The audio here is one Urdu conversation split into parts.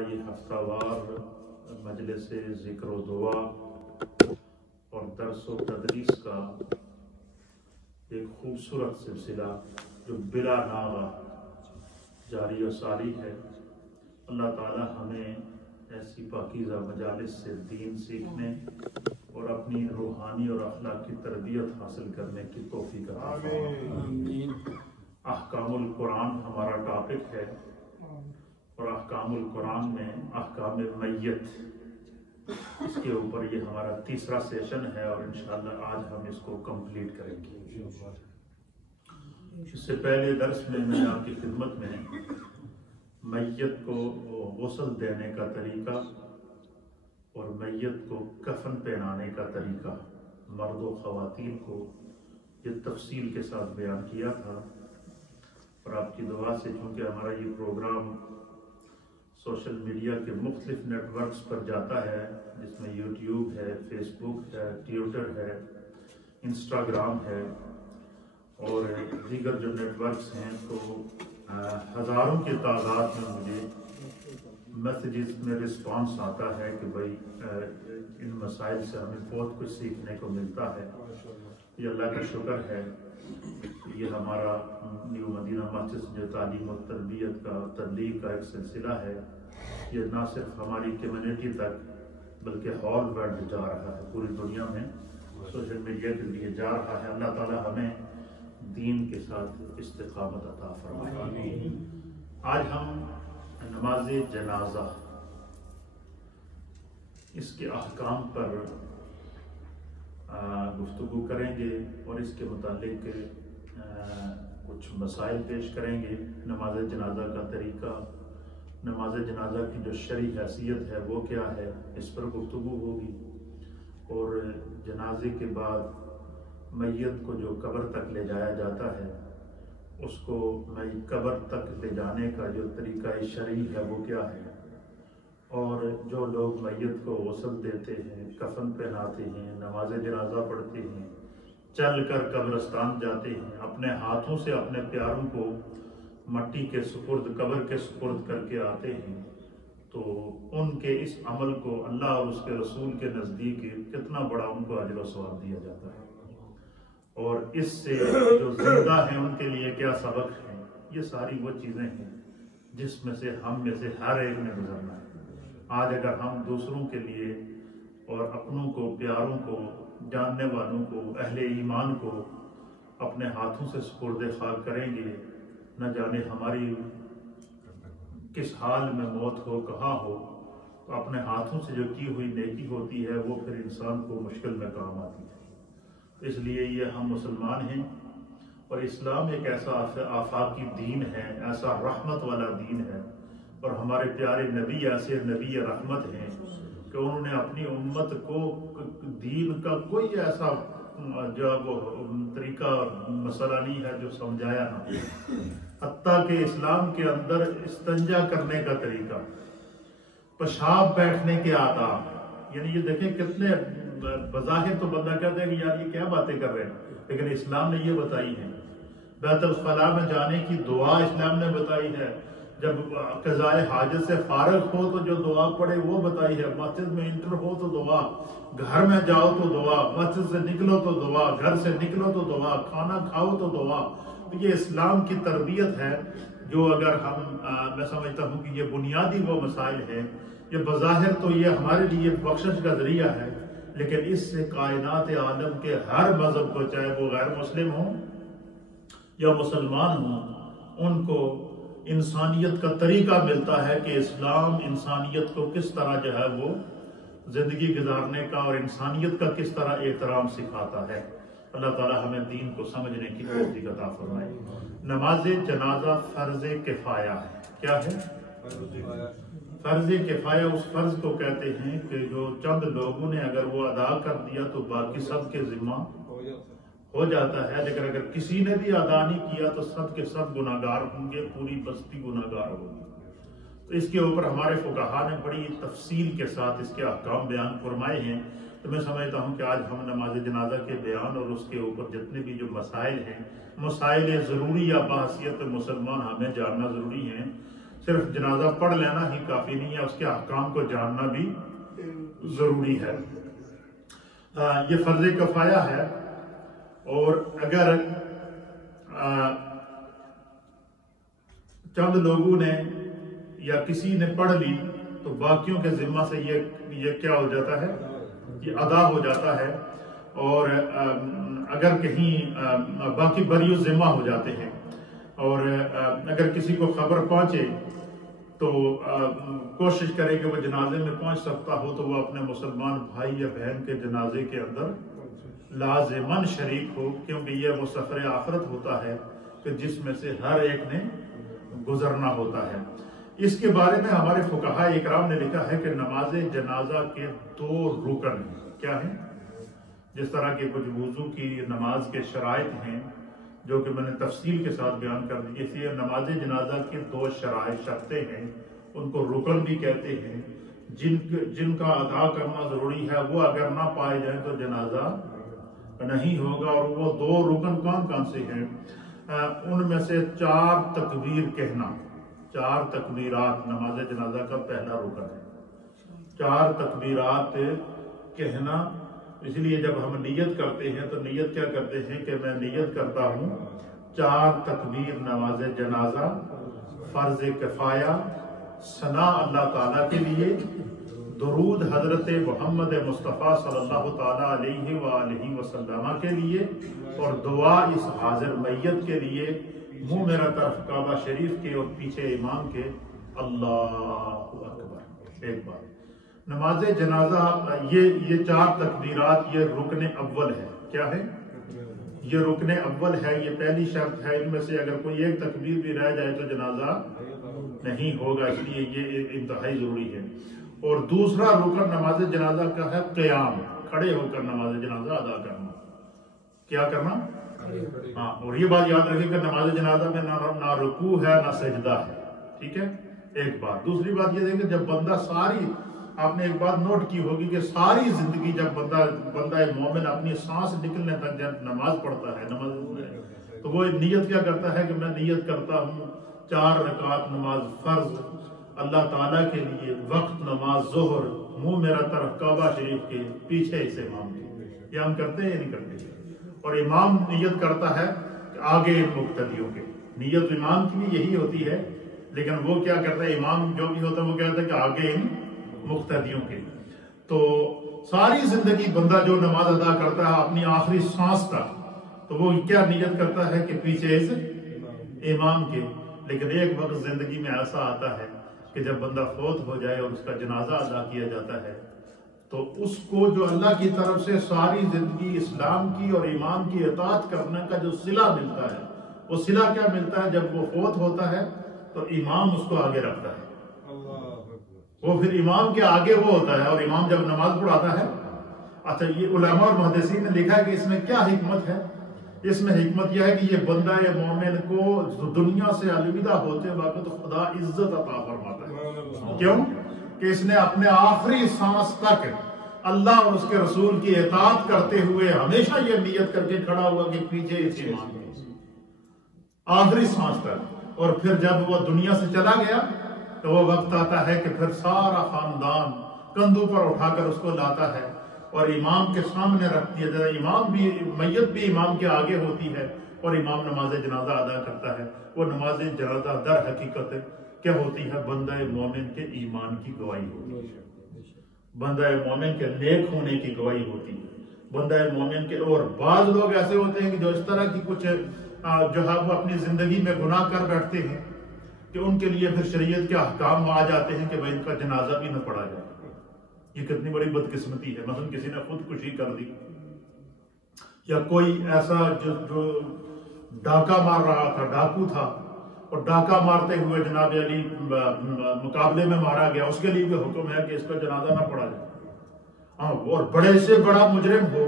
یہ ہفتہ وار مجلس ذکر و دعا اور درس و تدریس کا ایک خوبصورت سلسلہ جو بلا ناغہ جاری و ساری ہے۔ اللہ تعالی ہمیں ایسی پاکیزہ مجالس سے دین سیکھنے اور اپنی روحانی اور اخلاقی تربیت حاصل کرنے کی توفیق عطا فرمائے۔ احکام القرآن ہمارا ٹاپک ہے اور احکام القرآن میں احکام میت، اس کے اوپر یہ ہمارا تیسرا سیشن ہے اور انشاءاللہ آج ہم اس کو کمپلیٹ کریں گے۔ اس سے پہلے درس میں نے آپ کی خدمت میں میت کو غسل دینے کا طریقہ اور میت کو کفن پہنانے کا طریقہ مرد و خواتین کو یہ تفصیل کے ساتھ بیان کیا تھا، اور آپ کی دعا سے چونکہ ہمارا یہ پروگرام سوشل میڈیا کے مختلف نیٹ ورکس پر جاتا ہے، جس میں یوٹیوب ہے، فیس بک ہے، ٹویٹر ہے، انسٹاگرام ہے اور دیگر جو نیٹ ورکس ہیں، تو ہزاروں کی تعداد میں مجھے میسیجز میں رسپانس آتا ہے کہ بھائی ان مسائل سے ہمیں بہت کچھ سیکھنے کو ملتا ہے۔ یہ اللہ کا شکر ہے۔ یہ ہمارا نیو مدینہ مسجد سے جو تعلیم و تربیت کا تبلیغ کا ایک سلسلہ ہے، یہ نہ صرف ہماری کمیونٹی تک بلکہ ہال ورلڈ جا رہا ہے، پوری دنیا میں سوشل میڈیا کے لیے جا رہا ہے۔ اللہ تعالی ہمیں دین کے ساتھ استقامت عطا فرمائے۔ آج ہم نماز جنازہ اس کے احکام پر گفتگو کریں گے اور اس کے متعلق کچھ مسائل پیش کریں گے۔ نماز جنازہ کا طریقہ، نماز جنازہ کی جو شرعی حیثیت ہے وہ کیا ہے، اس پر گفتگو ہوگی، اور جنازے کے بعد میت کو جو قبر تک لے جایا جاتا ہے، اس کو قبر تک لے جانے کا جو طریقہ شرعی ہے وہ کیا ہے، اور جو لوگ میت کو غسل دیتے ہیں، کفن پہناتے ہیں، نماز جنازہ پڑھتے ہیں، چل کر قبرستان جاتے ہیں، اپنے ہاتھوں سے اپنے پیاروں کو مٹی کے سپرد، قبر کے سپرد کر کے آتے ہیں، تو ان کے اس عمل کو اللہ اور اس کے رسول کے نزدیک کتنا بڑا ان کو اجر و ثواب دیا جاتا ہے، اور اس سے جو زندہ ہیں ان کے لیے کیا سبق ہے۔ یہ ساری وہ چیزیں ہیں جس میں سے ہم میں سے ہر ایک نے گزرنا ہے۔ آج اگر ہم دوسروں کے لیے اور اپنوں کو، پیاروں کو، جاننے والوں کو، اہل ایمان کو اپنے ہاتھوں سے سپرد خاک کریں گے، نہ جانے ہماری کس حال میں موت ہو، کہاں ہو، تو اپنے ہاتھوں سے جو کی ہوئی نیکی ہوتی ہے وہ پھر انسان کو مشکل میں کام آتی ہے۔ اس لیے یہ ہم مسلمان ہیں، اور اسلام ایک ایسا آفاقی دین ہے، ایسا رحمت والا دین ہے، اور ہمارے پیارے نبی ایسے نبی رحمت ہیں کہ انہوں نے اپنی امت کو دین کا کوئی ایسا جو طریقہ مسئلہ نہیں ہے جو سمجھایا نہ، حتیٰ کہ اسلام کے اندر استنجا کرنے کا طریقہ، پیشاب بیٹھنے کے آداب، یعنی یہ دیکھیں کتنے بظاہر تو بندہ کہتا ہے کہ یار یہ کیا باتیں کر رہے ہیں، لیکن اسلام نے یہ بتائی ہے۔ بیت الخلاء میں جانے کی دعا اسلام نے بتائی ہے، جب قضائے حاجت سے فارغ ہو تو جو دعا پڑھے وہ بتائی ہے، مسجد میں انٹر ہو تو دعا، گھر میں جاؤ تو دعا، مسجد سے نکلو تو دعا، گھر سے نکلو تو دعا، کھانا کھاؤ تو دعا۔ تو یہ اسلام کی تربیت ہے جو اگر میں سمجھتا ہوں کہ یہ بنیادی وہ مسائل ہیں۔ یہ بظاہر تو یہ ہمارے لیے بخشش کا ذریعہ ہے، لیکن اس سے کائنات عالم کے ہر مذہب کو، چاہے وہ غیر مسلم ہوں یا مسلمان ہوں، ان کو انسانیت کا طریقہ ملتا ہے کہ اسلام انسانیت کو کس طرح جو ہے وہ زندگی گزارنے کا اور انسانیت کا کس طرح احترام سکھاتا ہے۔ اللہ تعالی ہمیں دین کو سمجھنے کی توفیق عطا فرمائے۔ نماز جنازہ فرض کفایہ ہے۔ کیا ہے؟ فرض کفایہ اس فرض کو کہتے ہیں کہ جو چند لوگوں نے اگر وہ ادا کر دیا تو باقی سب کے ذمہ ہو جاتا ہے، لیکن اگر کسی نے بھی ادا نہیں کیا تو سب کے سب گناہگار ہوں گے، پوری بستی گناہگار ہوگی۔ تو اس کے اوپر ہمارے فقہا نے بڑی تفصیل کے ساتھ اس کے احکام بیان فرمائے ہیں۔ تو میں سمجھتا ہوں کہ آج ہم نماز جنازہ کے بیان اور اس کے اوپر جتنے بھی جو مسائل ہیں، مسائل ضروری یا بحثیت مسلمان ہمیں جاننا ضروری ہیں، صرف جنازہ پڑھ لینا ہی کافی نہیں ہے، اس کے احکام کو جاننا بھی ضروری ہے۔ یہ فرض کفایہ ہے، اور اگر چند لوگوں نے یا کسی نے پڑھ لی تو باقیوں کے ذمہ سے یہ کیا ہو جاتا ہے، یہ ادا ہو جاتا ہے، اور اگر کہیں باقی بری ذمہ ہو جاتے ہیں، اور اگر کسی کو خبر پہنچے تو کوشش کرے کہ وہ جنازے میں پہنچ سکتا ہو تو وہ اپنے مسلمان بھائی یا بہن کے جنازے کے اندر لازماً شریک ہو، کیونکہ یہ وہ سفر آخرت ہوتا ہے کہ جس میں سے ہر ایک نے گزرنا ہوتا ہے۔ اس کے بارے میں ہمارے فقہاء اکرام نے لکھا ہے کہ نماز جنازہ کے 2 رکن کیا ہیں، جس طرح کے کچھ وضو کی نماز کے شرائط ہیں جو کہ میں نے تفصیل کے ساتھ بیان کر دی، اس لیے نماز جنازہ کے 2 شرطیں ہیں، ان کو رکن بھی کہتے ہیں، جن کا ادا کرنا ضروری ہے، وہ اگر نہ پائے جائیں تو جنازہ نہیں ہوگا۔ اور وہ 2 رکن کون سے ہیں؟ ان میں سے 4 تکبیر کہنا، 4 تکبیرات نماز جنازہ کا پہلا رکن ہے، 4 تکبیرات کہنا۔ اس لیے جب ہم نیت کرتے ہیں تو نیت کیا کرتے ہیں کہ میں نیت کرتا ہوں 4 تکبیر نماز جنازہ فرض کفایہ، ثنا اللہ تعالیٰ کے لیے، درود حضرت محمد مصطفیٰ صلی اللہ تعالیٰ علیہ وآلہ وسلم کے لیے، اور دعا اس حاضر میت کے لیے، منہ میرا طرف کعبہ شریف کے اور پیچھے امام کے، اللہ اکبر۔ ایک بات، نماز جنازہ یہ 4 تکبیرات یہ رکن اول ہے۔ کیا ہے یہ؟ رکن اول ہے، یہ پہلی شرط ہے۔ ان میں سے اگر کوئی ایک تکبیر بھی رہ جائے تو جنازہ نہیں ہوگا، اس لیے یہ انتہائی ضروری ہے۔ اور دوسرا رکن نماز جنازہ کا ہے قیام، کھڑے ہو کر نماز جنازہ ادا کرنا۔ کیا کرنا؟ ہاں، اور یہ بات یاد رکھیں کہ نماز جنازہ میں نہ رکوع ہے نہ سجدہ ہے، ٹھیک ہے، ایک بات۔ دوسری بات یہ دیکھیں، جب بندہ آپ نے ایک بات نوٹ کی ہوگی کہ ساری زندگی جب بندہ مومن اپنی سانس نکلنے تک جب نماز پڑھتا ہے، تو وہ نیت کیا کرتا ہے کہ میں نیت کرتا ہوں 4 رکعت نماز فرض اللہ تعالیٰ کے لیے، وقت نماز ظہر، منہ میرا طرف کعبہ شریف کے، پیچھے اس امام کے۔ یہ ہم کرتے ہیں یا نہیں کرتے؟ اور امام نیت کرتا ہے کہ آگے ان مقتدیوں کے، نیت امام کی بھی یہی ہوتی ہے، لیکن وہ کیا کرتا ہے، امام جو بھی ہوتا ہے وہ کہتا ہے کہ آگے ان مقتدیوں کے۔ تو ساری زندگی بندہ جو نماز ادا کرتا ہے اپنی آخری سانس تک، تو وہ کیا نیت کرتا ہے کہ پیچھے اس امام کے۔ لیکن ایک وقت زندگی میں ایسا آتا ہے کہ جب بندہ فوت ہو جائے اور اس کا جنازہ ادا کیا جاتا ہے، تو اس کو جو اللہ کی طرف سے ساری زندگی اسلام کی اور ایمان کی اطاعت کرنے کا جو صلہ ملتا ہے، وہ صلہ کیا ملتا ہے؟ جب وہ فوت ہوتا ہے تو امام اس کو آگے رکھتا ہے، وہ پھر امام کے آگے وہ ہوتا ہے، اور امام جب نماز پڑھاتا ہے۔ اچھا، یہ علماء اور محدثین نے لکھا ہے کہ اس میں کیا حکمت ہے؟ اس میں حکمت یہ ہے کہ یہ بندہ مومن کو دنیا سے الوداع ہوتے وقت خدا عزت عطا فرماتا ہے۔ کیوں؟ کہ اس نے اپنے آخری سانس تک اللہ اور اس کے رسول کی اطاعت کرتے ہوئے ہمیشہ یہ نیت کر کے کھڑا ہوا کہ پیچھے اس امام کے، آخری سانس تک۔ اور پھر جب وہ دنیا سے چلا گیا تو وہ وقت آتا ہے کہ پھر سارا خاندان کندھوں پر اٹھا کر اس کو لاتا ہے اور امام کے سامنے رکھ دیا جاتا ہے۔ امام بھی، میت بھی امام کے آگے ہوتی ہے، اور امام نماز جنازہ ادا کرتا ہے۔ وہ نماز جنازہ در حقیقت کیا ہوتی ہے؟ بندہ مومن کے ایمان کی گواہی ہوتی ہے، بندہ مومن کے نیک ہونے کی گواہی ہوتی ہے، بندہ مومن کے۔ اور بعض لوگ ایسے ہوتے ہیں کہ جو اس طرح کی کچھ جو ہے وہ اپنی زندگی میں گناہ کر بیٹھتے ہیں کہ ان کے لیے پھر شریعت کے احکام آ جاتے ہیں کہ بھائی ان کا جنازہ بھی نہ پڑھا جائے۔ یہ کتنی بڑی بدقسمتی ہے۔ مثلا کسی نے خودکشی کر دی، یا کوئی ایسا جو ڈاکہ مار رہا تھا، ڈاکو تھا، اور ڈاکہ مارتے ہوئے جناب علی مقابلے میں مارا گیا، اس کے لیے بھی حکم ہے کہ اس کا جنازہ نہ پڑھا جائے۔ ہاں، اور بڑے سے بڑا مجرم ہو،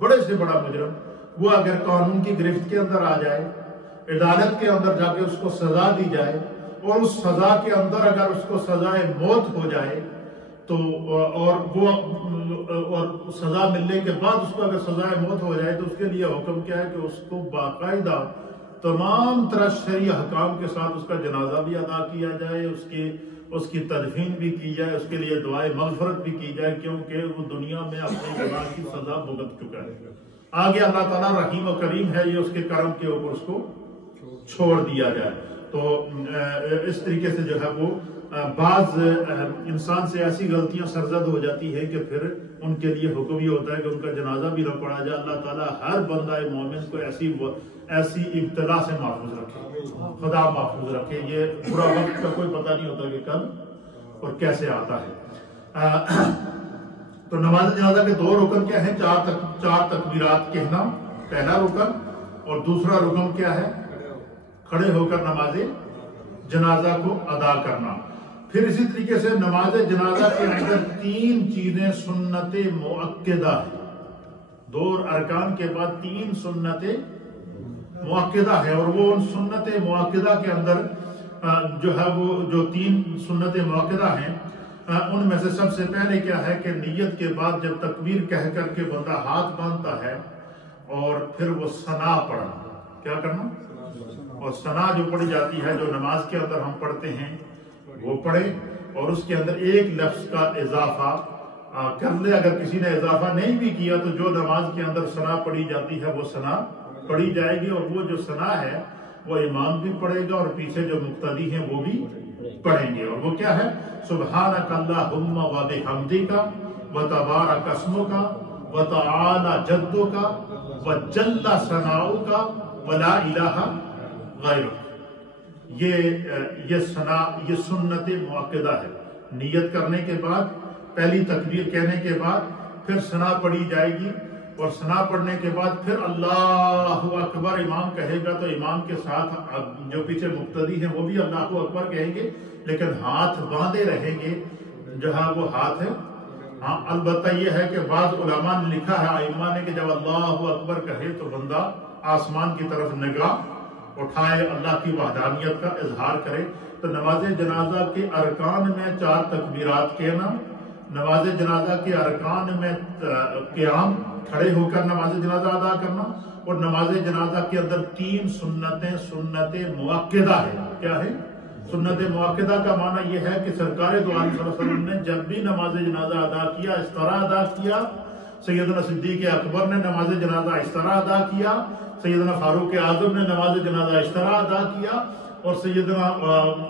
بڑے سے بڑا مجرم، وہ اگر قانون کی گرفت کے اندر آ جائے، عدالت کے اندر جا کے اس کو سزا دی جائے، اور اس سزا کے اندر اگر اس کو سزائے موت ہو جائے تو اور سزا ملنے کے بعد اس کو اگر سزائے موت ہو جائے تو اس کے لیے حکم کیا ہے کہ اس کو باقاعدہ تمام طرح شرعی احکام کے ساتھ اس کا جنازہ بھی ادا کیا جائے، اس کی تدفین بھی کی جائے، اس کے لیے دعائے مغفرت بھی کی جائے، کیونکہ وہ دنیا میں اپنے گناہ کی سزا بھگت چکا ہے۔ آگے اللہ تعالیٰ رحیم و کریم ہے، یہ اس کے کرم کے اوپر اس کو چھوڑ دیا جائے۔ تو اس طریقے سے جو ہے وہ بعض انسان سے ایسی غلطیاں سرزد ہو جاتی ہے کہ پھر ان کے لیے حکم یہ ہوتا ہے کہ ان کا جنازہ بھی نہ پڑھا جائے۔ اللہ تعالیٰ ہر بندہ مومن کو ایسی ابتلا سے محفوظ رکھے، خدا محفوظ رکھے۔ یہ برا وقت کا کوئی پتہ نہیں ہوتا کہ کب اور کیسے آتا ہے۔ تو نماز جنازہ کے دو رکن کیا ہیں؟ چار تکبیرات کہنا پہلا رکن، اور دوسرا رکن کیا ہے؟ کھڑے ہو کر نماز جنازہ کو ادا کرنا۔ پھر اسی طریقے سے نماز جنازہ کے اندر 3 چیزیں سنت مؤکدہ ہے، 2 ارکان کے بعد 3 سنت مؤکدہ ہے، اور وہ ان سنت مؤکدہ کے اندر جو ہے وہ جو 3 سنت مؤکدہ ہیں ان میں سے سب سے پہلے کیا ہے کہ نیت کے بعد جب تکبیر کہہ کر کے بندہ ہاتھ باندھتا ہے اور پھر وہ ثنا پڑھنا، کیا کرنا؟ اور ثنا جو پڑھی جاتی ہے، جو نماز کے اندر ہم پڑھتے ہیں وہ پڑھے، اور اس کے اندر ایک لفظ کا اضافہ کر لے۔ اگر کسی نے اضافہ نہیں بھی کیا تو جو نماز کے اندر ثنا پڑھی جاتی ہے وہ ثنا پڑھی جائے گی، اور وہ جو ثنا ہے وہ امام بھی پڑھے گا اور پیچھے جو مقتدی ہیں وہ بھی پڑھیں گے، اور وہ کیا ہے؟ سبحانک اللہم و بحمدک و تبارک اسمک و تعالی جدک و جل ثناؤک و لا الہ غیرک۔ یہ سنت مؤکدہ ہے۔ نیت کرنے کے بعد، پہلی تکبیر کہنے کے بعد پھر ثنا پڑھی جائے گی، اور ثنا پڑھنے کے بعد پھر اللہ اکبر امام کہے گا تو امام کے ساتھ جو پیچھے مقتدی ہیں وہ بھی اللہ اکبر کہیں گے، لیکن ہاتھ باندھے رہیں گے جہاں وہ ہاتھ ہے۔ ہاں البتہ یہ ہے کہ بعض علماء نے لکھا ہے، ائمہ نے، کہ جب اللہ اکبر کہے تو بندہ آسمان کی طرف نگاہ اٹھائے، اللہ کی وحدانیت کا اظہار کرے۔ تو نماز جنازہ کے ارکان میں 4 تکبیرات کہنا، نماز جنازہ کے ارکان میں قیام، کھڑے ہو کر نماز جنازہ ادا کرنا، اور نماز جنازہ کے اندر 3 سنتیں سنت مؤکدہ ہے۔ کیا ہے؟ سنت مؤکدہ کا معنی یہ ہے کہ سرکار دو عالم صلی اللہ علیہ وسلم نے جب بھی نماز جنازہ ادا کیا اس طرح ادا کیا، سیدنا صدیق اکبر نے نماز جنازہ اس طرح ادا کیا، سیدنا فاروق اعظم نے نماز جنازہ اس طرح ادا کیا، اور سیدنا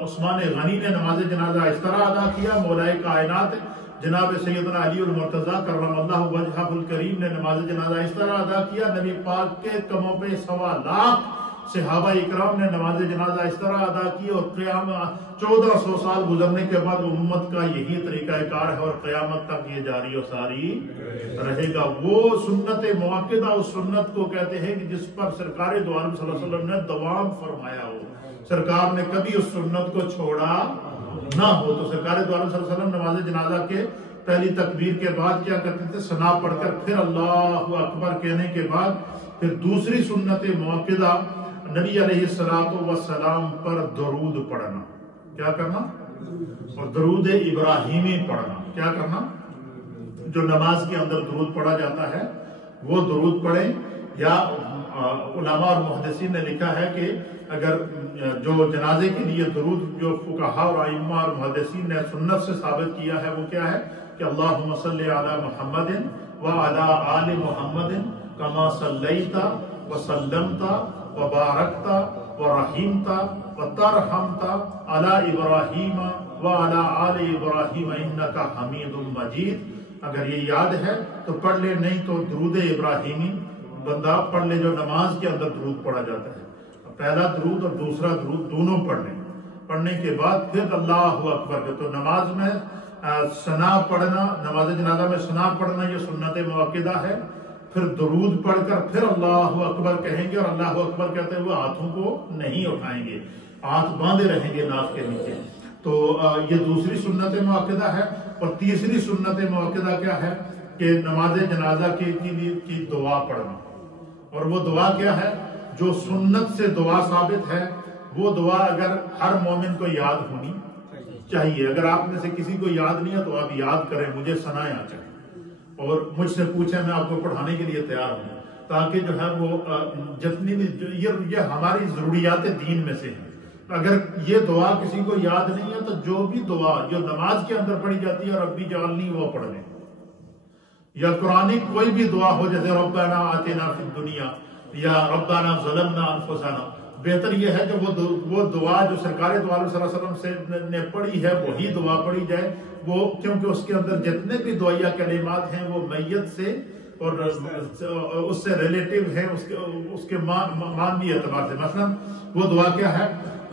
عثمان غنی نے نماز جنازہ اس طرح ادا کیا، مولا کائنات جناب سیدنا علی المرتضیٰ کرم اللہ وجہہ الکریم نے نماز جنازہ اس طرح ادا کیا، نبی پاک کے کموں پہ 1.25 لاکھ صحابہ اکرام نے نماز جنازہ اس طرح ادا کی، اور قیام 1400 سال گزرنے کے بعد امت کا یہی طریقہ کار ہے، اور قیامت تک یہ جاری و ساری رہے گا۔ وہ سنت مؤکدہ اس سنت کو کہتے ہیں کہ جس پر سرکار دو عالم صلی اللہ علیہ وسلم نے دوام فرمایا ہو، سرکار نے کبھی اس سنت کو چھوڑا نہ ہو۔ تو سرکار دو عالم صلی اللہ علیہ وسلم نماز جنازہ کے پہلی تکبیر کے بعد کیا کرتے تھے؟ ثنا پڑھ کر پھر اللہ اکبر کہنے کے بعد پھر دوسری سنت مؤکدہ نبی علیہ السلام پر درود پڑھنا۔ کیا کرنا؟ اور درود ابراہیمی پڑھنا۔ کیا کرنا؟ جو نماز کے اندر درود پڑھا جاتا ہے وہ درود پڑھیں، یا علماء اور محدثین نے لکھا ہے کہ اگر جو جنازے کے لیے درود جو فقہاء اور ائمہ اور محدثین نے سنت سے ثابت کیا ہے وہ کیا ہے کہ اللہم صلی علی محمد وعلی آل محمد کما صلیت وسلمت وبارکت ورحمت وترحمت علی ابراہیم وعلی آل ابراہیم انک حمید مجید۔ اگر یہ یاد ہے تو پڑھ لے، نہیں تو درود ابراہیمی بندہ پڑھ لے جو نماز کے اندر درود پڑھا جاتا ہے۔ پہلا درود اور دوسرا درود دونوں پڑھ لیں، پڑھنے کے بعد پھر اللہ اکبر کے۔ تو نماز میں ثنا پڑھنا، نماز جنازہ میں ثنا پڑھنا یہ سنت مؤکدہ ہے۔ پھر درود پڑھ کر پھر اللہ اکبر کہیں گے، اور اللہ اکبر کہتے ہوئے ہاتھوں کو نہیں اٹھائیں گے، ہاتھ باندھے رہیں گے ناف کے نیچے۔ تو یہ دوسری سنت مؤکدہ ہے۔ اور تیسری سنت مؤکدہ کیا ہے کہ نماز جنازہ کی دعا پڑھنا، اور وہ دعا کیا ہے جو سنت سے دعا ثابت ہے۔ وہ دعا اگر ہر مومن کو یاد ہونی چاہیے۔ اگر آپ میں سے کسی کو یاد نہیں ہے تو آپ یاد کریں، مجھے ثنا آ چاہیے اور مجھ سے پوچھیں، میں آپ کو پڑھانے کے لیے تیار ہوں۔ تاکہ جو ہے وہ جتنی بھی یہ ہماری ضروریات دین میں سے ہیں. اگر یہ دعا کسی کو یاد نہیں ہے تو جو بھی دعا جو نماز کے اندر پڑھی جاتی ہے ربی جعلنی وہ پڑھ لیں, یا قرآنی کوئی بھی دعا ہو جیسے ربنا آتنا فی الدنیا یا ربنا ظلمنا انفسنا, بہتر یہ ہے کہ وہ دعا جو سرکار دو عالم صلی اللہ علیہ وسلم سے نے پڑھی ہے وہی دعا پڑھی جائے, وہ کیونکہ اس کے اندر جتنے بھی دعائیہ کلمات ہیں وہ میت سے اور اس سے ریلیٹیو ہیں, اس کے معنوی اعتبار سے. مثلا وہ دعا کیا ہے؟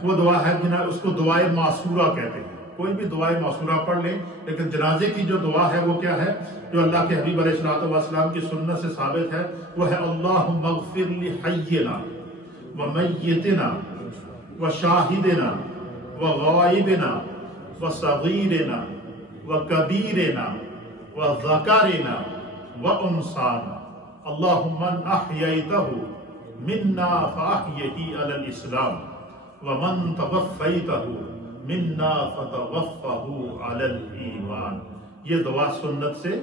وہ دعا ہے جنہیں اس کو دعائے معصورہ کہتے ہیں. کوئی بھی دعائے معصورہ پڑھ لیں, لیکن جنازے کی جو دعا ہے وہ کیا ہے جو اللہ کے حبیب علیہ الصلوۃ والسلام کی سنت سے ثابت ہے؟ وہ ہے اللہم اغفر لحینا ومیتنا وشاہدنا وغائبنا وصغیرنا وکبیرنا وذکرنا وانثانا اللہم من احییتہ منا فاحیہ علی الاسلام ومن توفیتہ منا فتوفہ علی الایمان. یہ دعا سنت سے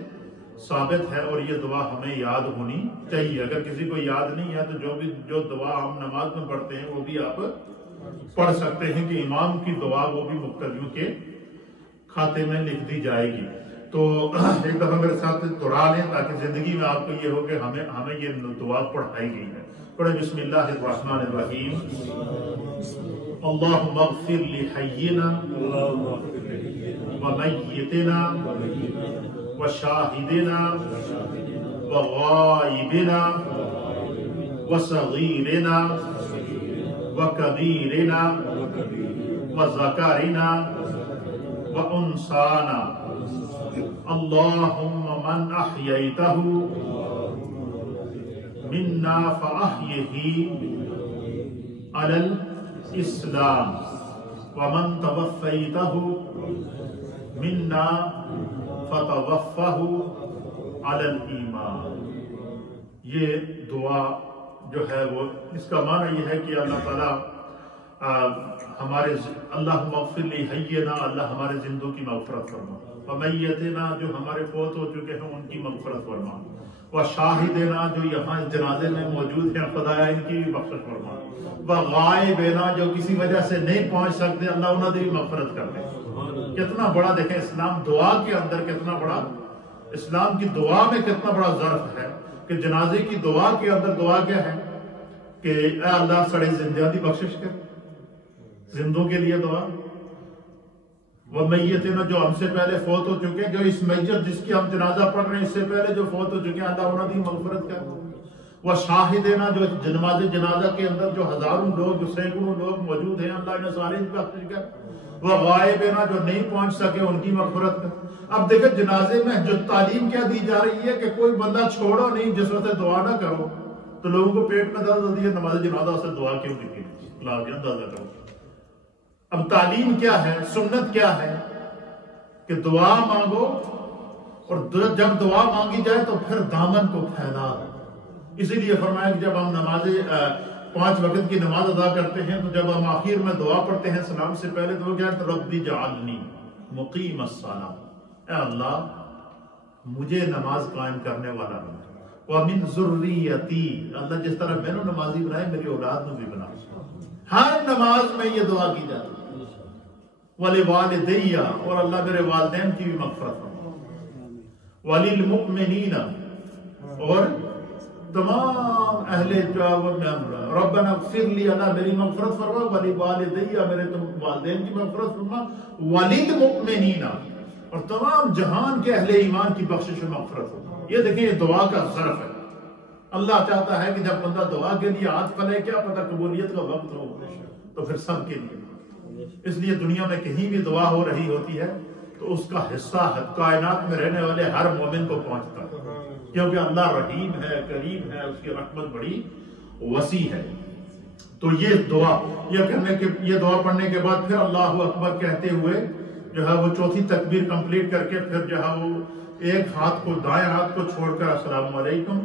ثابت ہے اور یہ دعا ہمیں یاد ہونی چاہیے. اگر کسی کو یاد نہیں ہے تو جو دعا ہم نماز میں پڑھتے ہیں وہ بھی آپ پڑھ سکتے ہیں کہ امام کی دعا وہ بھی مقتدیوں کے کھاتے میں لکھ دی جائے گی. تو ایک دفعہ میرے ساتھ دہرا لیں تاکہ زندگی میں آپ کو یہ ہو کہ ہمیں یہ دعا پڑھائی گئی ہے. پڑھیں بسم اللہ الرحمن الرحیم. اللہم اغفر لحینا ومیتنا وشاہدنا وغائبنا وصغیرنا وکبیرنا وذکرنا وانثانا اللہم من احییتہ منا فاحیہ علی الاسلام ومن توفیتہ منا فتوفہ علی الایمان. یہ دعا جو ہے وہ اس کا معنی یہ ہے کہ اللہ تعالیٰ ہمارے اللہم اغفر لحینا, اللہ ہمارے زندوں کی مغفرت فرما, ومیتنا جو ہمارے فوت ہو چکے ہیں ان کی مغفرت فرما, وشاہدنا جو یہاں اس جنازے میں موجود ہیں خدایا ان کی بھی بخشش فرما, وغائبنا جو کسی وجہ سے نہیں پہنچ سکتے اللہ انہوں نے بھی مغفرت کر دے. کتنا بڑا دیکھیں اسلام دعا کے اندر کتنا بڑا, اسلام کی دعا میں کتنا بڑا ظرف ہے کہ جنازے کی دعا کے اندر دعا کیا ہے کہ اے اللہ سڑے زندیاں دی بخشش کر, زندوں کے لیے دعا. وہ میتنا جو ہم سے پہلے فوت ہو چکے ہیں, جو اس میت جس کی ہم جنازہ پڑھ رہے ہیں اس سے پہلے جو فوت ہو چکے ہیں اللہ انہوں نے مغفرت کر. وہ شاہدنا جو نماز جنازہ کے اندر جو ہزاروں لوگ جو سینکڑوں لوگ موجود ہیں اللہ انہیں سارے ان بخشش کر. وہ غائبنا جو نہیں پہنچ سکے ان کی مغفرت کر. اب دیکھیں جنازے میں جو تعلیم کیا دی جا رہی ہے کہ کوئی بندہ چھوڑو نہیں جس وقت دعا نہ کرو. تو لوگوں کو پیٹ میں درد ہوتی ہے نماز جنازہ سے دعا کیوں کی اندازہ کرو. اب تعلیم کیا ہے, سنت کیا ہے کہ دعا مانگو اور جب دعا مانگی جائے تو پھر دامن کو پھیلا دو. اسی لیے فرمایا کہ جب ہم نماز 5 وقت کی نماز ادا کرتے ہیں تو جب ہم آخر میں دعا پڑھتے ہیں سلام سے پہلے تو وہ کیا ہے, ربی جعلنی مقیم الصلاۃ, اے اللہ مجھے نماز قائم کرنے والا بنا, ومن ذریتی, اللہ جس طرح میں نے نمازی بنائے میری اولاد نے بھی بنا. ہر نماز میں یہ دعا کی جاتی ہے. وَلِوَالِدَيَّ, اور اللہ میرے والدین کی بھی مغفرت فرما. وَلِلْمُؤْمِنِينَ, اور تمام اہل ربنا اغفر لی, اللہ میری مغفرت فرما. وَلِوَالِدَيَّ, میرے والدین کی مغفرت فرما. وَلِلْمُؤْمِنِينَ, اور تمام جہان کے اہل ایمان کی بخشش و مغفرت فرما. یہ دیکھیں یہ دعا کا ظرف ہے. اللہ چاہتا ہے کہ جب بندہ دعا کے لیے ہاتھ پھیلائے, کیا پتہ قبولیت کا وقت ہو تو پھر سب کے لیے. اس لیے دنیا میں کہیں بھی دعا ہو رہی ہوتی ہے تو اس کا حصہ کائنات میں رہنے والے ہر مومن کو پہنچتا ہے, کیونکہ اللہ رحیم ہے, کریم ہے, اس کی رحمت بڑی وسیع ہے. تو یہ دعا پڑھنے کے بعد پھر اللہ اکبر کہتے ہوئے جو ہے وہ چوتھی تکبیر کمپلیٹ کر کے پھر جو ہے وہ ایک ہاتھ کو دائیں ہاتھ کو چھوڑ کر السلام علیکم,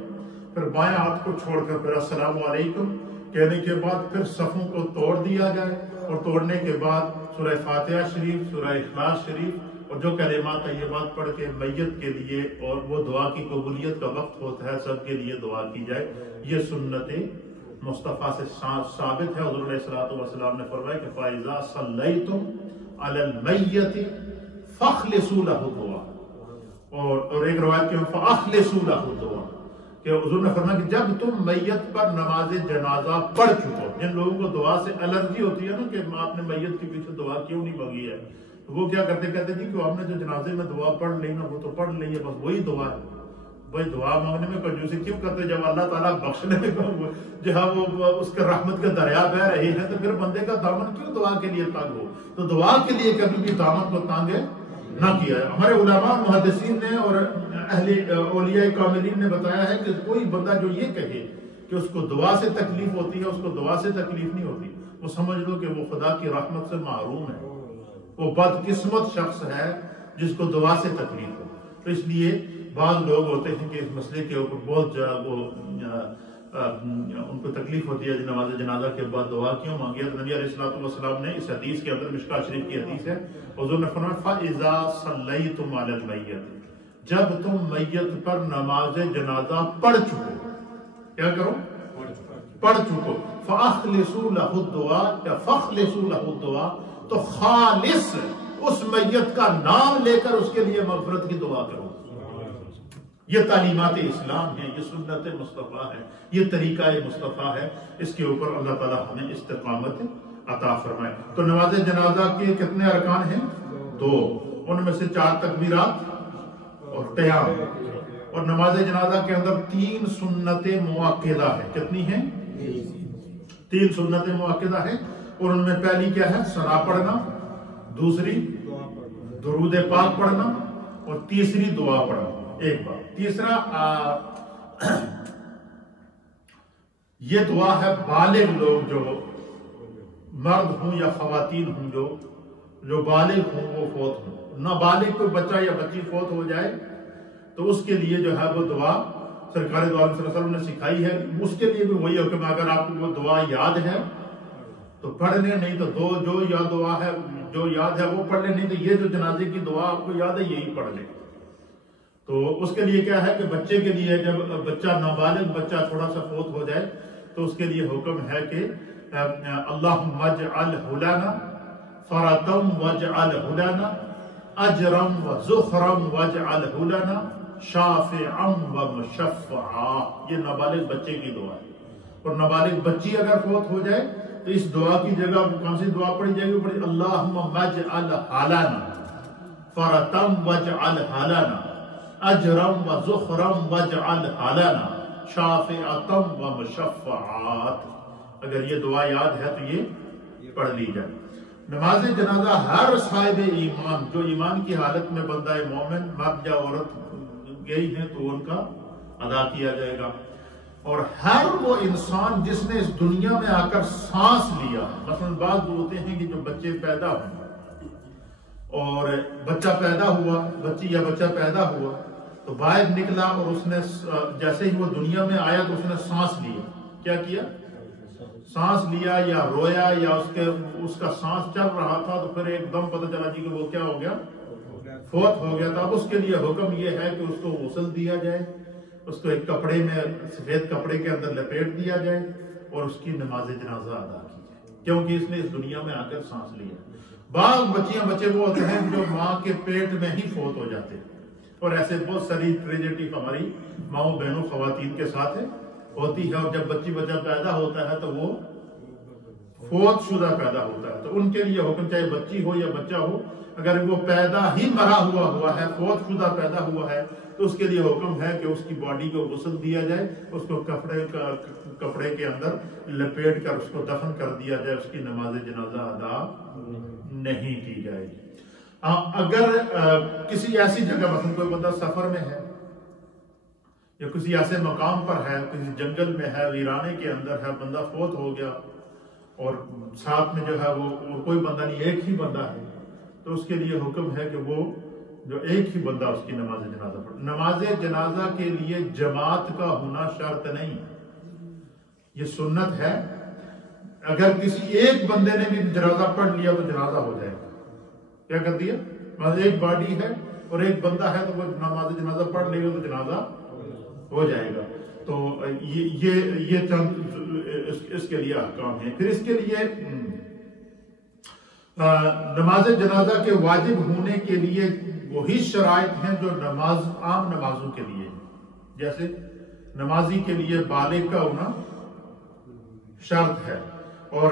پھر بائیں ہاتھ کو چھوڑ کر پھر السلام علیکم کہنے کے بعد پھر صفوں کو توڑ دیا جائے, اور توڑنے کے بعد سورہ فاتحہ شریف، سورہ اخلاص شریف اور جو کلمات طیبات پڑھ کے میت کے لیے اور وہ دعا کی قبولیت کا وقت ہوتا ہے سب کے لیے دعا کی جائے، یہ سنت مصطفیٰ سے ثابت ہے۔ حضور علیہ السلام نے فرمایا کہ فَإِذَا صَلَّيْتُمْ عَلَى الْمَيِّتِ فَاخْلِصُوا لَهُ الدُّعَاءَ، اور ایک روایت کے فَأَخْلِصُوا لَهُ الدُّعَاء، کہ حضور نے فرمایا کہ جب تم میت پر نماز جنازہ پڑھ چکو، جن لوگوں کو دعا سے الرجی ہوتی ہے نا کہ آپ نے میت کے پیچھے دعا کیوں نہیں مانگی ہے، تو وہ کیا کرتے کہتے جی کہ ہم نے جو جنازے میں دعا پڑھ لی نا وہ تو پڑھ لی ہے، بس وہی دعا ہے۔ بھائی دعا مانگنے میں کنجوسی کیوں کرتے؟ جب اللہ تعالیٰ بخشنے میں جہاں وہ اس کے رحمت کے دریا بہ رہے ہیں تو پھر بندے کا دامن کیوں دعا کے لیے تنگ ہو؟ تو دعا کے لیے کبھی بھی دامن کو تنگ نہ کیا ہے۔ ہمارے علماء محدثین نے اور اہل اولیاء کاملین نے بتایا ہے کہ کوئی بندہ جو یہ کہے کہ اس کو دعا سے تکلیف ہوتی ہے، اس کو دعا سے تکلیف نہیں ہوتی، وہ سمجھ لو کہ وہ خدا کی رحمت سے محروم ہے، وہ بدقسمت شخص ہے جس کو دعا سے تکلیف ہو۔ تو اس لیے بعض لوگ ہوتے ہیں کہ اس مسئلے کے اوپر بہت ان کو تکلیف ہوتی ہے نماز جنازہ کے بعد دعا کیوں مانگی ہے۔ تو نبی علیہ السلام نے اس حدیث کے اندر، مشکاۃ شریف کی حدیث ہے، حضور نے فرمایا فَإِذَا صَلَّيْتُمْ عَلَى الْمَيِّتِ، جب تم میت پر نماز جنازہ پڑھ چکو، کیا کرو؟ پڑھ چکو، فَأَخْلِصُوا لَهُ الدُّعَاءَ یا فَخْلِصُوا لَهُ الدُّعَاءَ، تو خالص اس میت کا نام لے کر اس کے لیے مغفرت کی دعا کرو۔ یہ تعلیمات اسلام ہیں، یہ سنت مصطفیٰ ہے، یہ طریقہ مصطفیٰ ہے، اس کے اوپر اللہ تعالیٰ ہمیں استقامت عطا فرمائے۔ تو نماز جنازہ کے کتنے ارکان ہیں؟ 2، ان میں سے 4 تکبیرات اور قیام، اور نماز جنازہ کے اندر 3 سنت مؤکدہ ہیں۔ کتنی ہیں؟ 3 سنت مؤکدہ ہیں، اور ان میں پہلی کیا ہے؟ ثنا پڑھنا، دوسری درود پاک پڑھنا، اور تیسری دعا پڑھنا۔ ایک بات، تیسرا یہ دعا ہے بالغ لوگ، جو مرد ہوں یا خواتین ہوں، جو بالغ ہوں وہ فوت ہوں۔ نابالغ کوئی بچہ یا بچی فوت ہو جائے تو اس کے لیے جو ہے وہ دعا سرکار دو عالم صلی اللہ علیہ وسلم نے سکھائی ہے، اس کے لیے بھی وہی حکم ہے، اگر آپ کو وہ دعا یاد ہے تو پڑھ لیں، نہیں تو جو دعا ہے جو یاد ہے وہ پڑھ لیں، نہیں تو یہ جو جنازے کی دعا آپ کو یاد ہے یہی پڑھ لیں۔ تو اس کے لیے کیا ہے کہ بچے کے لیے، جب بچہ نابالغ بچہ تھوڑا سا فوت ہو جائے تو اس کے لیے حکم ہے کہ اللہم اجعلہ لنا فرطم واجعلہ لنا اجرم وزخرم واجعلہ لنا شافعا ومشفعا۔ یہ نابالغ بچے کی دعا ہے، اور نابالغ بچی اگر فوت ہو جائے تو اس دعا کی جگہ کون سی دعا پڑھی جائے گی؟ پڑھی اللہم اجعلہ لنا فرطم واجعلہ لنا اجرم و زخرم واجعلہ لنا شافعتم و مشفعات۔ اگر یہ دعا یاد ہے تو یہ پڑھ لی جائے۔ نماز جنازہ ہر صاحب ایمان، جو ایمان کی حالت میں بندہ مومن مرد یا عورت گئی ہیں تو ان کا ادا کیا جائے گا، اور ہر وہ انسان جس نے اس دنیا میں آ کر سانس لیا، مثلا بعض ہوتے ہیں کہ جو بچے پیدا ہوئے اور بچہ پیدا ہوا، بچی یا بچہ پیدا ہوا تو باہر نکلا، اور اس نے جیسے ہی وہ دنیا میں آیا تو اس نے سانس لیا۔ کیا کیا؟ سانس لیا یا رویا، یا اس کا سانس چل رہا تھا تو پھر ایک دم پتہ چلا جی کہ وہ کیا ہو گیا؟ فوت ہو گیا۔ تھا اب اس کے لیے حکم یہ ہے کہ اس کو غسل دیا جائے، اس کو ایک کپڑے میں، سفید کپڑے کے اندر لپیٹ دیا جائے، اور اس کی نماز جنازہ ادا کی جائے، کیونکہ اس نے اس دنیا میں آ کر سانس لیا۔ بعض بچیاں بچے وہ ہوتے ہیں جو ماں کے پیٹ میں ہی فوت ہو جاتے ہیں، اور ایسے بہت ساری ٹریجڈی ہماری ماؤں بہنوں خواتین کے ساتھ ہوتی ہے، اور جب بچی بچہ پیدا ہوتا ہے تو وہ فوت شدہ پیدا ہوتا ہے، تو ان کے لیے حکم، چاہے بچی ہو یا بچہ ہو، اگر وہ پیدا ہی مرا ہوا ہے، فوت شدہ پیدا ہوا ہے، تو اس کے لیے حکم ہے کہ اس کی باڈی کو غسل دیا جائے، اس کو کپڑے کے اندر لپیٹ کر اس کو دفن کر دیا جائے، اس کی نماز جنازہ ادا نہیں کی جائے گی۔ اگر کسی ایسی جگہ، مثلا کوئی بندہ سفر میں ہے یا کسی ایسے مقام پر ہے، کسی جنگل میں ہے، ویرانے کے اندر ہے، بندہ فوت ہو گیا اور ساتھ میں جو ہے وہ کوئی بندہ نہیں، ایک ہی بندہ ہے، تو اس کے لیے حکم ہے کہ وہ جو ایک ہی بندہ اس کی نماز جنازہ پڑھے۔ نماز جنازہ کے لیے جماعت کا ہونا شرط نہیں، یہ سنت ہے۔ اگر کسی ایک بندے نے بھی جنازہ پڑھ لیا تو جنازہ ہو جائے گا. کیا کر دیا؟ مطلب ایک باڈی ہے اور ایک بندہ ہے تو وہ نماز جنازہ پڑھ لے گا تو جنازہ ہو جائے گا. تو یہ چند اس کے لیے احکام ہیں. پھر اس کے لیے نماز جنازہ کے واجب ہونے کے لیے وہی شرائط ہیں جو عام نمازوں کے لیے. جیسے نمازی کے لیے بالغ کا ہونا شرط ہے، اور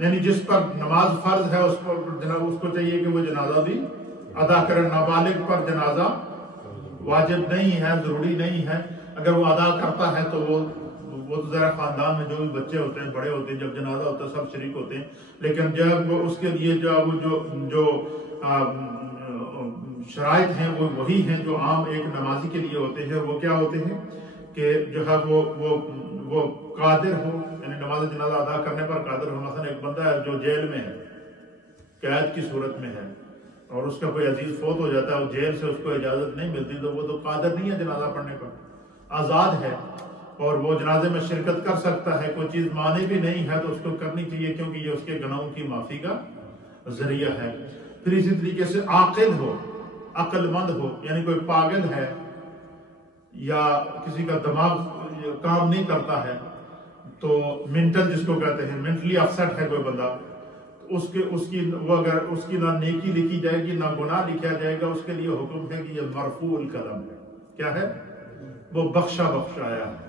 یعنی جس پر نماز فرض ہے اس کو چاہیے کہ وہ جنازہ بھی ادا کرے. نابالغ پر جنازہ واجب نہیں ہے، ضروری نہیں ہے. اگر وہ ادا کرتا ہے تو وہ تو ذرا خاندان میں جو بھی بچے ہوتے ہیں، بڑے ہوتے ہیں، جب جنازہ ہوتا ہے سب شریک ہوتے ہیں. لیکن جب اس کے لیے جو شرائط ہیں وہ وہی ہیں جو عام ایک نمازی کے لیے ہوتے ہیں. وہ کیا ہوتے ہیں کہ جو ہے وہ قادر ہو، یعنی نماز جنازہ ادا کرنے پر قادر ہو. مثلا ایک بندہ ہے جو جیل میں ہے، قید کی صورت میں ہے، اور اس کا کوئی عزیز فوت ہو جاتا ہے اور جیل سے اس کو اجازت نہیں ملتی، تو وہ تو قادر نہیں ہے جنازہ پڑھنے پر، آزاد ہے اور وہ جنازے میں شرکت کر سکتا ہے. کوئی چیز مانے بھی نہیں ہے تو اس کو کرنی چاہیے، کیونکہ یہ اس کے گناہوں کی معافی کا ذریعہ ہے. پھر اسی طریقے سے عاقل ہو، عقل مند ہو، یعنی کوئی پاگل ہے یا کسی کا دماغ کام نہیں کرتا ہے، تو منٹل جس کو کہتے ہیں، منٹلی اپسٹ ہے کوئی بندہ، اگر اس کی نہ نیکی لکھی جائے گی نہ گناہ لکھا جائے گا. اس کے لیے حکم ہے کہ یہ مرفوع القلم ہے. کیا ہے؟ وہ بخشایا ہے،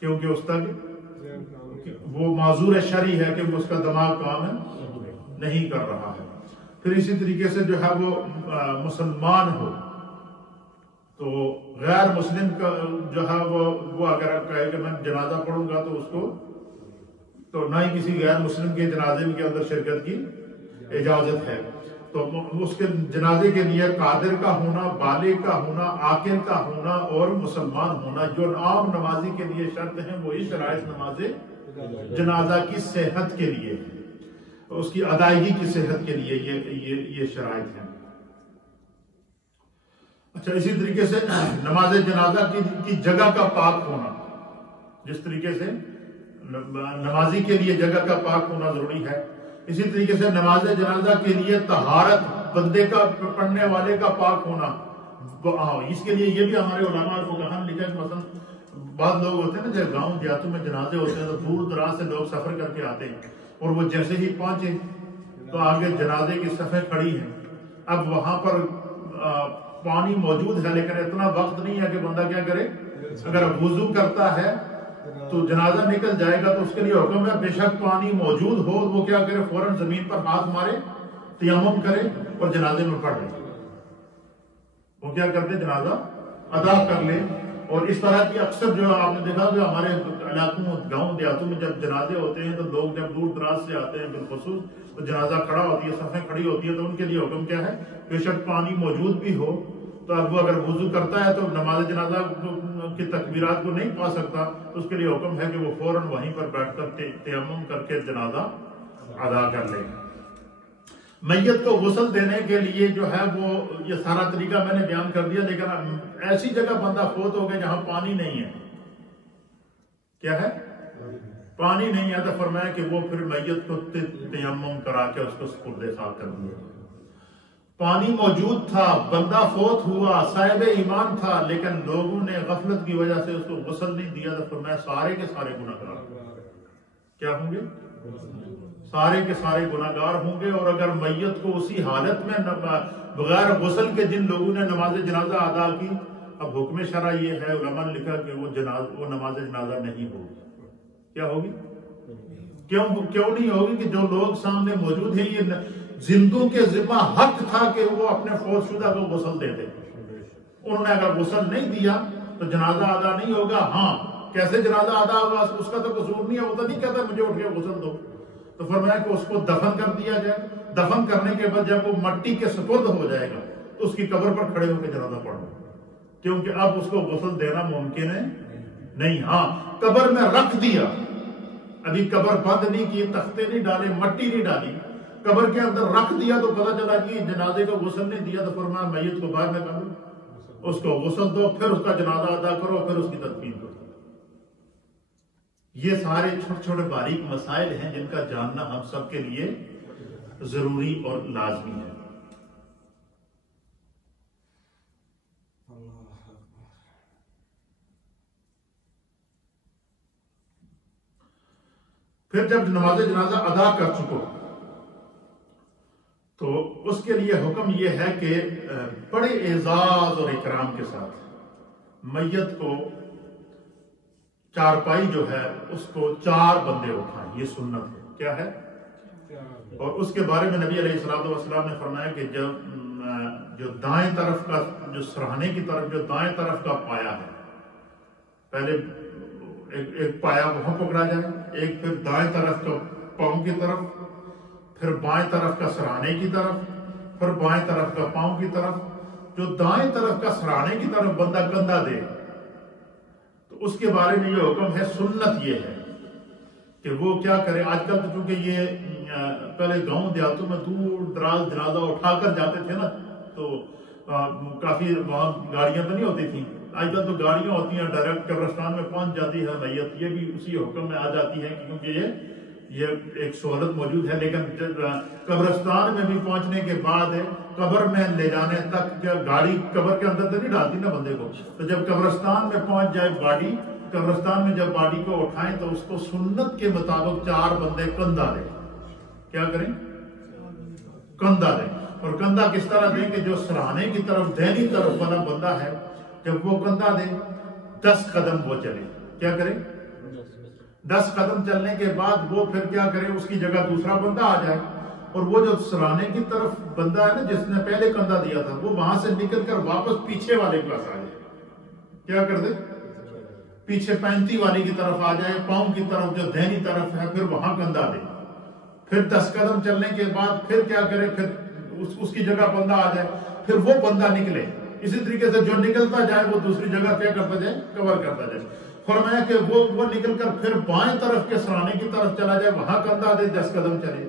کیونکہ اس تک وہ معذور شرعی ہے کہ اس کا دماغ کام نہیں کر رہا ہے. پھر اسی طریقے سے جو ہے وہ مسلمان ہو، تو غیر مسلم کا جو ہے وہ اگر کہے کہ میں جنازہ پڑھوں گا تو اس کو تو نہ ہی کسی غیر مسلم کے جنازے کے اندر شرکت کی اجازت ہے. تو اس کے جنازے کے لیے قادر کا ہونا، بالغ کا ہونا، عاقل کا ہونا اور مسلمان ہونا. جو عام نمازی کے لیے شرط ہیں وہی شرائط نماز جنازہ کی صحت کے لیے، اس کی ادائیگی کی صحت کے لیے یہ شرائط ہیں. اچھا، اسی طریقے سے نماز جنازہ کی جگہ کا پاک ہونا، جس طریقے سے نمازی کے لیے جگہ کا پاک ہونا ضروری ہے، اسی طریقے سے نماز جنازہ کے لیے طہارت، بندے کا پڑھنے والے کا پاک ہونا. اس کے لیے یہ بھی ہمارے علماء کو کہاں لکھا ہے. مثلا بعض لوگ ہوتے ہیں نا جب گاؤں دیہاتوں میں جنازے ہوتے ہیں تو دور دراز سے لوگ سفر کر کے آتے ہیں، اور وہ جیسے ہی پہنچے تو آگے جنازے کی صفیں کھڑی ہیں. اب وہاں پر پانی موجود ہے لیکن اتنا وقت نہیں ہے کہ بندہ کیا کرے. اگر وضو کرتا ہے تو جنازہ نکل جائے گا تو اس کے لیے حکم ہے بے شک پانی موجود ہو وہ کیا کرے، فوراً زمین پر ہاتھ مارے، تیمم کرے اور جنازے میں پڑھ لے. وہ کیا کرتے، جنازہ ادا کر لے. اور اس طرح کی اکثر جو آپ نے دیکھا کہ ہمارے علاقوں گاؤں دیہاتوں میں جب جنازے ہوتے ہیں تو لوگ جب دور دراز سے آتے ہیں بالخصوص تو جنازہ کھڑا ہوتی ہے، صفیں کھڑی ہوتی ہے، تو ان کے لیے حکم کیا ہے، بے شک پانی موجود بھی ہو تو اب وہ اگر وضو کرتا ہے تو نماز جنازہ کی تکبیرات کو نہیں پا سکتا، تو اس کے لیے حکم ہے کہ وہ فوراً وہیں پر بیٹھ کر تیمم کر کے جنازہ ادا کر لے. میت کو غسل دینے کے لیے جو ہے وہ یہ سارا طریقہ میں نے بیان کر دیا، لیکن ایسی جگہ بندہ فوت ہو گیا جہاں پانی نہیں ہے. کیا ہے؟ پانی نہیں ہے، تو فرمایا کہ وہ پھر میت کو تیمم کرا کے اس کو سپرد خاک کر دیا. پانی موجود تھا، بندہ فوت ہوا، صاحب ایمان تھا، لیکن لوگوں نے غفلت کی وجہ سے اس کو غسل نہیں دیا، تو فرمایا سارے کے سارے گناہگار کیا ہوں گے؟ سارے کے سارے گناہگار ہوں گے. اور اگر میت کو اسی حالت میں بغیر غسل کے جن لوگوں نے نماز جنازہ ادا کی، اب حکم شرع یہ ہے، علماء نے لکھا کہ وہ نماز جنازہ نہیں ہوگی. کیا ہوگی؟ کیوں نہیں ہوگی؟ کہ جو لوگ سامنے موجود ہیں یہ زندوں کے ذمہ حق تھا کہ وہ اپنے فوت شدہ کو غسل دے دیں. انہوں نے اگر غسل نہیں دیا تو جنازہ ادا نہیں ہوگا. ہاں، کیسے جنازہ ادا ہوگا اس کا تو قصور نہیں ہے، وہ تو نہیں کہتا مجھے اٹھ کے غسل دو. تو فرمایا کہ اس کو دفن کر دیا جائے. دفن کرنے کے بعد جب وہ مٹی کے سپرد ہو جائے گا تو اس کی قبر پر کھڑے ہو کے جنازہ پڑھو، کیونکہ اب اس کو غسل دینا ممکن ہے نہیں. ہاں، قبر میں رکھ دیا، ابھی قبر بند نہیں کی، تختے نہیں ڈالے، مٹی نہیں ڈالی، قبر کے اندر رکھ دیا تو پتہ چلا کہ جنازے کو غسل نہیں دیا، تو فرمایا میت کو باہر نکالو، اس کو غسل دو، پھر اس کا جنازہ ادا کرو، پھر اس کی تدفین کرو. یہ سارے چھوٹے چھوٹے باریک مسائل ہیں جن کا جاننا ہم سب کے لیے ضروری اور لازمی ہے۔ پھر جب نماز جنازہ ادا کر چکو تو اس کے لیے حکم یہ ہے کہ بڑے اعزاز اور اکرام کے ساتھ میت کو چارپائی جو ہے اس کو 4 بندے اٹھائیں، یہ سنت ہے۔ کیا ہے؟ اور اس کے بارے میں نبی علیہ الصلوۃ والسلام نے فرمایا کہ جو دائیں طرف کا، جو سرہانے کی طرف جو دائیں طرف کا پایا ہے، پہلے ایک پایا وہاں پکڑا جائے، ایک پھر دائیں طرف کا پاؤں کی طرف، پھر بائیں طرف کا سرانے کی طرف، پھر بائیں طرف کا پاؤں کی طرف۔ جو دائیں طرف کا سرانے کی طرف بندہ کندھا دے تو اس کے بارے میں یہ حکم ہے، سنت یہ ہے کہ وہ کیا کرے۔ آج کل تو چونکہ یہ پہلے گاؤں دیہاتوں میں دور دراز جنازہ اٹھا کر جاتے تھے نا، تو کافی وہاں گاڑیاں تو نہیں ہوتی تھیں۔ آج کل تو گاڑیاں ہوتی ہیں، ڈائریکٹ قبرستان میں پہنچ جاتی ہے میت، یہ بھی اسی حکم میں آ جاتی ہے کیونکہ یہ ایک سہولت موجود ہے۔ لیکن قبرستان میں بھی پہنچنے کے بعد قبر میں لے جانے تک کیا گاڑی قبر کے اندر تو نہیں ڈالتی نا بندے کو، تو جب قبرستان میں پہنچ جائے باڈی، قبرستان میں جب باڈی کو اٹھائیں تو اس کو سنت کے مطابق 4 بندے کندھا دیں۔ کیا کریں؟ کندھا دیں۔ اور کندھا کس طرح دیں کہ جو سرانے کی طرف دہنی طرف والا بندہ ہے، جب وہ کندھا دے 10 قدم وہ چلے۔ کیا کرے؟ 10 قدم چلنے کے بعد وہ پھر کیا کرے، اس کی جگہ دوسرا بندہ آ جائے، اور وہ جو سرانے کی طرف بندہ ہے نا جس نے پہلے کندھا دیا تھا، وہ وہاں سے نکل کر واپس پیچھے والے کے پاس آ جائے۔ کیا کر دے؟ پیچھے 35 والی کی طرف آ جائے، پاؤں کی طرف جو دہنی طرف ہے پھر وہاں کندھا دے۔ پھر 10 قدم چلنے کے بعد پھر کیا کرے، پھر اس کی جگہ بندہ آ جائے، پھر وہ بندہ نکلے۔ اسی طریقے سے جو نکلتا جائے وہ دوسری جگہ کیا کرتا جائے، کور کرتا جائے۔ فرمایا کہ وہ نکل کر پھر بائیں طرف کے سرانے کی طرف چلا جائے، وہاں کندھا دے 10 قدم چلے،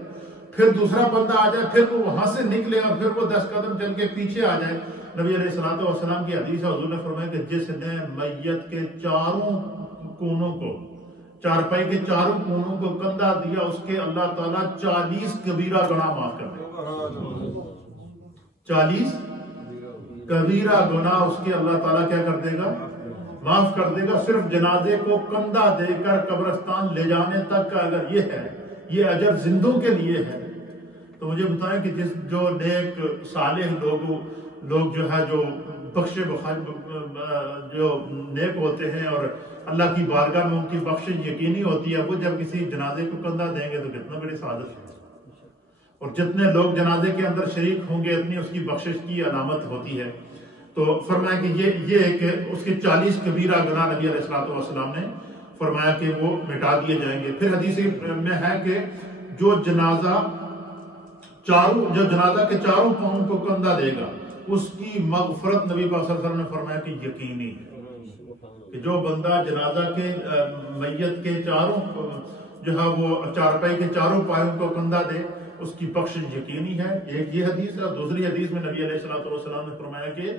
پھر دوسرا بندہ آ جائے، پھر وہ وہاں سے نکلے اور پھر وہ 10 قدم چل کے پیچھے آ جائے۔ نبی علیہ الصلوۃ والسلام کی حدیث ہے، حضور نے فرمایا کہ جس نے میت کے چاروں کونوں کو، چارپائی کے چاروں کونوں کو کندھا دیا، اس کے اللہ تعالیٰ 40 کبیرہ گناہ معاف کر دے گا۔ 40 کبیرہ گناہ اس کے اللہ تعالیٰ کیا کر دے گا، معاف کر دے گا۔ صرف جنازے کو کندھا دے کر قبرستان لے جانے تک کا اگر یہ ہے، یہ اجر زندوں کے لیے ہے، تو مجھے بتائیں کہ جو نیک صالح لوگ جو ہے، جو بخشے جو نیک ہوتے ہیں اور اللہ کی بارگاہ میں ان کی بخشش یقینی ہوتی ہے، وہ جب کسی جنازے کو کندھا دیں گے تو کتنا بڑی سعادت ہے، اور جتنے لوگ جنازے کے اندر شریک ہوں گے اتنی اس کی بخشش کی علامت ہوتی ہے۔ تو فرمایا کہ یہ کہ اس کے 40 کبیرہ گناہ نبی علیہ الصلوۃ والسلام نے فرمایا کہ وہ مٹا دیے جائیں گے۔ پھر حدیث میں ہے کہ جو جنازہ کے چاروں پاؤں کو کندھا دے گا، اس کی مغفرت نبی پاک صلی اللہ علیہ وسلم نے فرمایا کہ یقینی ہے، کہ جو بندہ جنازہ کے میت کے چاروں جو ہے وہ چارپائی کے چاروں پایوں کو کندھا دے، اس کی بخشش یقینی ہے۔ ایک یہ حدیث ہے۔ دوسری حدیث میں نبی علیہ الصلوۃ والسلام نے فرمایا کہ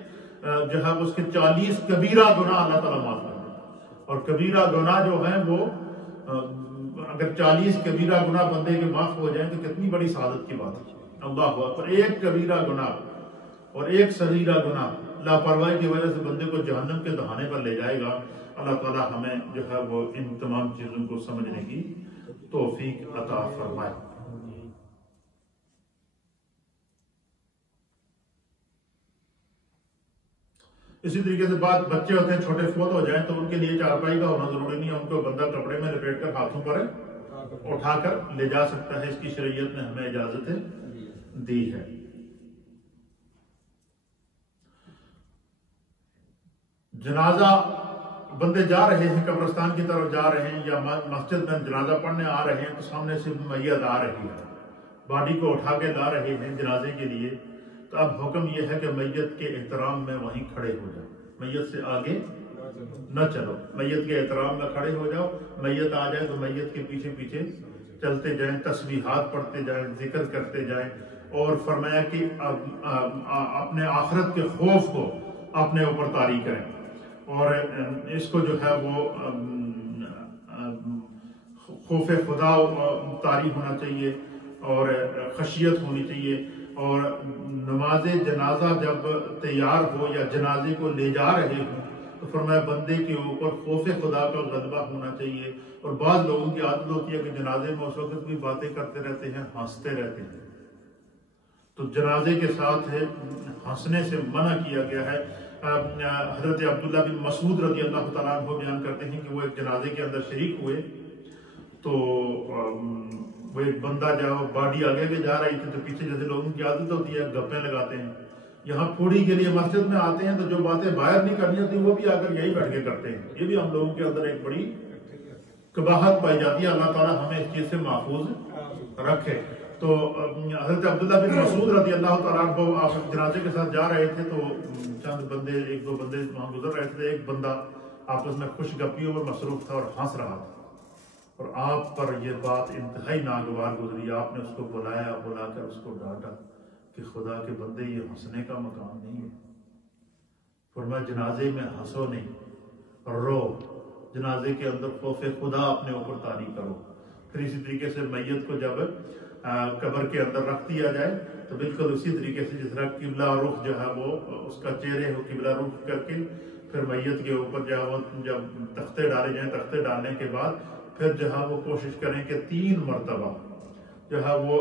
جو ہے اس کے 40 کبیرہ گناہ اللہ تعالیٰ معاف کر دے گا۔ اور کبیرہ گناہ جو ہیں وہ اگر 40 کبیرہ گناہ بندے کے معاف ہو جائیں تو کتنی بڑی سعادت کی بات ہے۔ اللہ اکبر۔ ایک کبیرہ گناہ اور ایک صغیرہ گناہ لاپرواہی کی وجہ سے بندے کو جہنم کے دہانے پر لے جائے گا۔ اللہ تعالیٰ ہمیں جو ہے وہ ان تمام چیزوں کو سمجھنے کی توفیق عطا فرمائے۔ اسی طریقے سے بچے ہوتے ہیں، چھوٹے فوت ہو جائیں تو ان کے لیے چارپائی کا ہونا ضروری نہیں ہے، ان کو بندہ کپڑے میں لپیٹ کر ہاتھوں پر اٹھا کر لے جا سکتا ہے۔ اس کی شریعت نے ہمیں اجازت دی ہے۔ جنازہ بندے جا رہے ہیں، قبرستان کی طرف جا رہے ہیں یا مسجد میں جنازہ پڑھنے آ رہے ہیں، تو سامنے سے میت آ رہی ہے، باڈی کو اٹھا کے لا رہے ہیں جنازے کے لیے، تو اب حکم یہ ہے کہ میت کے احترام میں وہیں کھڑے ہو جاؤ، میت سے آگے نہ چلو، میت کے احترام میں کھڑے ہو جاؤ۔ میت آ جائے تو میت کے پیچھے پیچھے چلتے جائیں، تسبیحات پڑھتے جائیں، ذکر کرتے جائیں، اور فرمایا کہ اپنے آخرت کے خوف کو اپنے اوپر طاری کریں، اور اس کو جو ہے وہ خوف خدا طاری ہونا چاہیے اور خشیت ہونی چاہیے، اور نماز جنازہ جب تیار ہو یا جنازے کو لے جا رہے ہوں تو فرمایا بندے کے اوپر خوف خدا کا غلبہ ہونا چاہیے۔ اور بعض لوگوں کی عادت ہوتی ہے کہ جنازے میں اس وقت بھی باتیں کرتے رہتے ہیں، ہنستے رہتے ہیں، تو جنازے کے ساتھ ہنسنے سے منع کیا گیا ہے۔ حضرت عبداللہ بن مسعود رضی اللہ تعالیٰ عنہ بیان کرتے ہیں کہ وہ ایک جنازے کے اندر شریک ہوئے، تو وہ ایک بندہ جب باڈی آگے کے جا رہی تھی تو پیچھے جیسے لوگوں کی عادت ہوتی ہے گپیں لگاتے ہیں، یہاں پھوڑی کے لیے مسجد میں آتے ہیں تو جو باتیں باہر نہیں کرنی ہوتی وہ بھی آ کر یہی بیٹھ کے کرتے ہیں۔ یہ بھی ہم لوگوں کے اندر ایک بڑی قباحت پائی جاتی ہے، اللہ تعالیٰ ہمیں اس چیز سے محفوظ رکھے۔ تو حضرت عبداللہ بن مسعود رضی اللہ تعالیٰ عنہ آپ جنازے کے ساتھ جا رہے تھے، تو چند بندے ایک دو بندے وہاں گزر رہے تھے، ایک بندہ آپس میں خوش گپیوں میں مصروف تھا اور ہنس رہا تھا، اور آپ پر یہ بات انتہائی ناگوار گزری، آپ نے اس کو بلایا، بلا کر اس کو ڈانٹا کہ خدا کے بندے یہ ہنسنے کا مقام نہیں ہے، فرمایا جنازے میں ہنسو نہیں، رو، جنازے کے اندر خوف خدا اپنے اوپر طاری کرو۔ پھر اسی طریقے سے میت کو جب قبر کے اندر رکھ دیا جائے تو بالکل اسی طریقے سے جس طرح قبلہ رخ جو ہے وہ اس کا چہرے ہو قبلہ رخ کر کے پھر میت کے اوپر جو ہے وہ جب تختے ڈالے جائیں، تختے ڈالنے کے بعد پھر جو ہے وہ کوشش کریں کہ 3 مرتبہ جو ہے وہ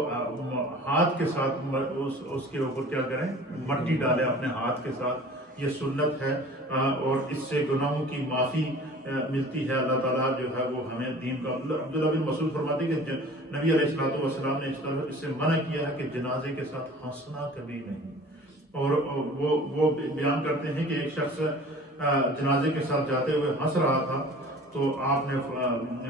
ہاتھ کے ساتھ اس کے اوپر کیا کریں، مٹی ڈالیں اپنے ہاتھ کے ساتھ، یہ سنت ہے، اور اس سے گناہوں کی معافی ملتی ہے، اللہ تعالیٰ جو ہے وہ ہمیں دین کا۔ عبداللہ بن مسعود فرماتے ہیں کہ نبی علیہ الصلوۃ والسلام نے اس سے منع کیا ہے کہ جنازے کے ساتھ ہنسنا کبھی نہیں، اور وہ بیان کرتے ہیں کہ ایک شخص جنازے کے ساتھ جاتے ہوئے ہنس رہا تھا، تو آپ نے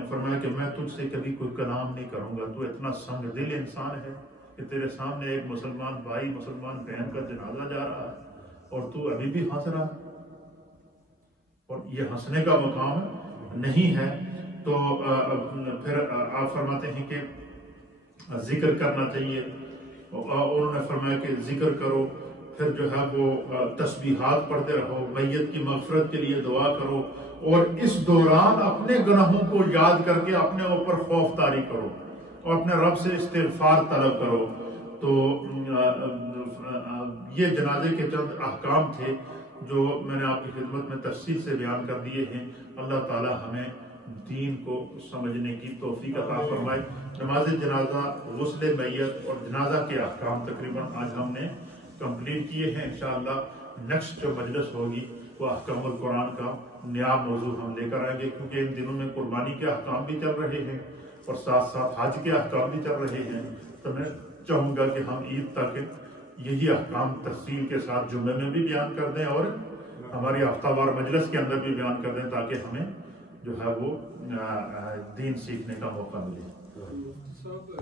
فرمایا کہ میں تجھ سے کبھی کوئی کلام نہیں کروں گا، تو اتنا سنگ دل انسان ہے کہ تیرے سامنے ایک مسلمان بھائی مسلمان بہن کا جنازہ جا رہا ہے اور تو ابھی بھی ہنس رہا، اور یہ ہنسنے کا مقام نہیں ہے۔ تو پھر آپ فرماتے ہیں کہ ذکر کرنا چاہیے، انہوں نے فرمایا کہ ذکر کرو، پھر جو ہے وہ تسبیحات پڑھتے رہو، میت کی مغفرت کے لیے دعا کرو، اور اس دوران اپنے گناہوں کو یاد کر کے اپنے اوپر خوف طاری کرو اور اپنے رب سے استغفار طلب کرو۔ تو یہ جنازے کے چند احکام تھے جو میں نے آپ کی خدمت میں تفصیل سے بیان کر دیے ہیں۔ اللہ تعالی ہمیں دین کو سمجھنے کی توفیق عطا فرمائے۔ نماز جنازہ، غسل میت اور جنازہ کے احکام تقریباً آج ہم نے کمپلیٹ کیے ہیں۔ انشاءاللہ نیکسٹ جو مجلس ہوگی وہ احکام القرآن کا نیا موضوع ہم لے کر آئیں گے، کیونکہ ان دنوں میں قربانی کے احکام بھی چل رہے ہیں اور ساتھ ساتھ حج کے احکام بھی چل رہے ہیں، تو میں چاہوں گا کہ ہم عید تک یہی احکام تفصیل کے ساتھ جمعے میں بھی بیان کر دیں اور ہماری ہفتہ وار مجلس کے اندر بھی بیان کر دیں، تاکہ ہمیں جو ہے وہ دین سیکھنے کا موقع ملے۔